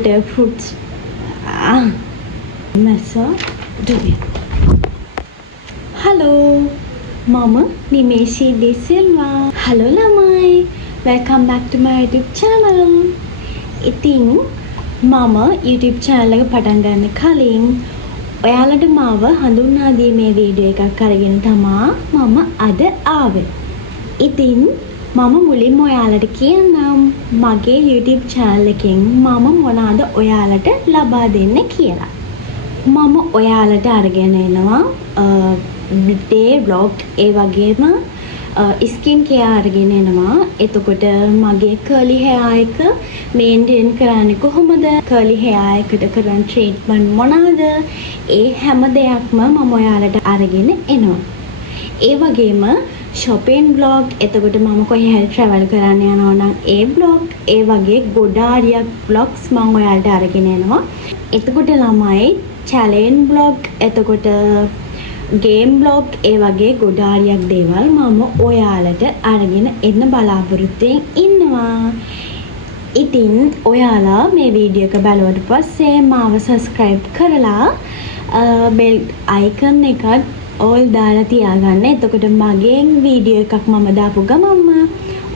fruits. Massa, do it. Hello, Mama Nimeshi De Silva. Hello lamai. Welcome back to my YouTube channel. ඉතින් මම YouTube channel එක පටන් ගන්න කලින් ඔයාලට මාව හඳුන්වා දීමේ වීඩියෝ එකක් අරගෙන තමයි මම අද ආවේ. ඉතින් මම මුලින්ම ඔයාලට කියන්නම් මගේ YouTube channel එකෙන් මම මොනවාද ඔයාලට ලබා දෙන්නේ කියලා. මම ඔයාලට අරගෙන එනවා day vlog ඒ වගේම skin care අරගෙන එනවා. එතකොට මගේ curly hair එක maintain කරන්නේ කොහොමද? curly hair එකට කරන treatment මොනවාද? ඒ හැම දෙයක්ම මම ඔයාලට අරගෙන එනවා. ඒ වගේම shopping vlog, එතකොට මම කොහේ හරි travel කරන්න යනවා නම් ඒ vlog, ඒ වගේ ගොඩාරියක් vlogs මම ඔයාලට අරගෙන එනවා. එතකොට ළමයි challenge vlog, එතකොට game vlog, ඒ වගේ ගොඩාරියක් දේවල් මම ඔයාලට අරගෙන එන්න බලාපොරොත්තුෙන් ඉන්නවා. ඉතින් ඔයාලා මේ වීඩියෝ එක බලුවට පස්සේ මාව subscribe කරලා bell icon එකත් all දාලා තියාගන්න. එතකොට මගේ වීඩියෝ එකක් මම දාපු ගමන්ම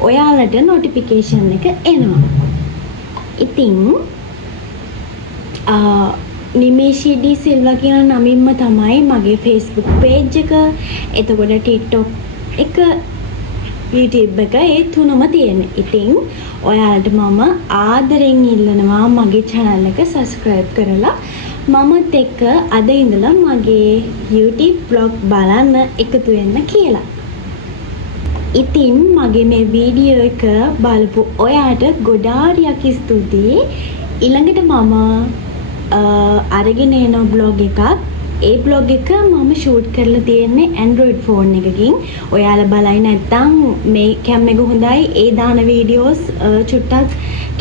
ඔයාලට notification එක එනවා. ඉතින් නිමේෂි ඩී සිල්වා කියන නමින්ම තමයි මගේ Facebook page එක, එතකොට TikTok එක, YouTube එක, ඒ තුනම තියෙන්නේ. ඉතින් ඔයාලට මම ආදරෙන් ඉල්ලනවා මගේ channel එක subscribe කරලා මමත් එක්ක අද ඉඳලා මගේ YouTube vlog බලන්න එකතු වෙන්න කියලා. ඉතින් මගේ මේ වීඩියෝ එක බලපු ඔයාට ගොඩාරියක් ස්තුතියි. ඊළඟට මම අරගෙන එන vlog එකක්. ඒ vlog එක මම shoot කරලා තියෙන්නේ Android phone එකකින්. ඔයාලා බලයි නැත්නම් මේ cam එක හොඳයි. ඒ දාන videos චුට්ටක්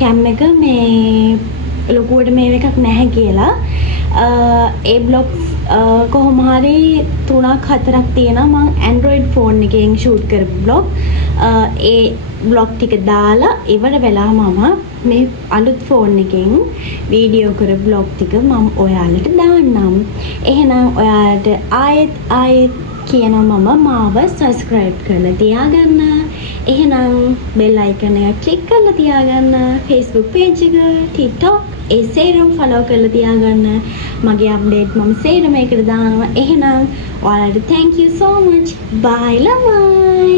cam එක මේ ලොකුවට මේ එකක් නැහැ කියලා. ඒ vlogs කොහොම හරි 3ක් 4ක් තියෙනවා මම Android phone එකෙන් shoot කරපු vlog. ඒ vlog ටික දාලා ඉවර වෙලා මම මේ අලුත් phone එකෙන් වීඩියෝ කර vlog ටික මම ඔයාලට දාන්නම්. එහෙනම් ඔයාලට ආයෙත් කියනවා මම මාව subscribe කරලා තියාගන්න. එහෙනම් bell icon එක click කරලා තියාගන්න. Facebook page එක, TikTok ඒ සේරම follow කරලා තියාගන්න. මගේ update මම සේරම එකට දානවා. එහෙනම් ඔයාලට thank you so much. bye lamai.